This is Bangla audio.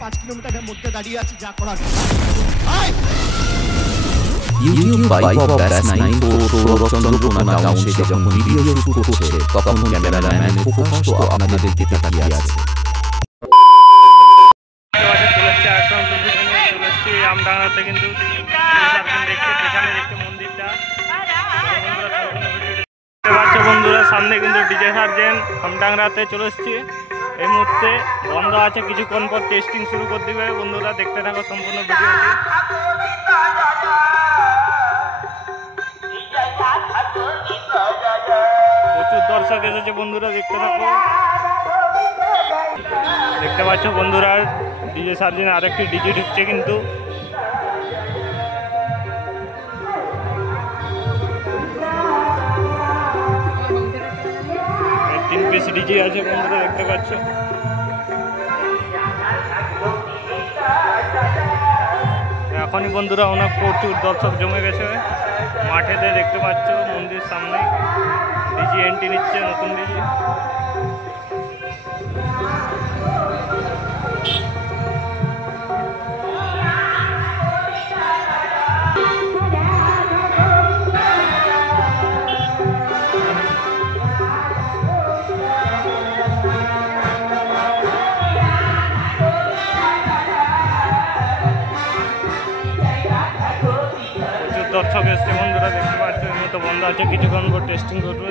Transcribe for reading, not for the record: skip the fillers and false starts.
5 কিলোমিটারের মধ্যে দাঁড়িয়ে আছি, যা করার ইউটিউব বাইক অফ ব্যাস 94 সৌরভচন্দ্র টাউনশিপে যখন ভিডিও শুট করছে তখন ক্যামেরাম্যান ফোকাস তো আপনাদের দিকে তাকিয়ে আছে। আমডাঙ্গাতে কিন্তু দেখতে পেছনে দেখতে মন্দিরটা বন্ধুরা, সামনে কিন্তু ডিজে সার্জেন্ট আমডাঙ্গাতে চলে এসছি। এই মুহূর্তে বন্ধ আছে, কিছুক্ষণ পর টেস্টিং শুরু করে দিবে। বন্ধুরা দেখতে থাকো সম্পূর্ণ ভিডিওটি। প্রচুর দর্শক এসেছে বন্ধুরা, দেখতে থাকো। দেখতে পাচ্ছ বন্ধুরা ডিজে সার্জেন্ট আরেকটি ডিজে ঢুকছে কিন্তু। 3 পিস ডিজে আছে বন্ধুরা, দেখতে পাচ্ছ। এখনই বন্ধুরা অনেক প্রচুর দর্শক জমে গেছে মাঠেতে, দেখতে পাচ্ছ মন্দির সামনে ডিজে এন্ট্রি নিচ্ছে, নতুন ডিজে। দর্শক এসছে বন্ধুরা, দেখতে পাচ্ছ। এর মতো বন্ধ আছে, কিছুক্ষণ পর টেস্টিং করবে।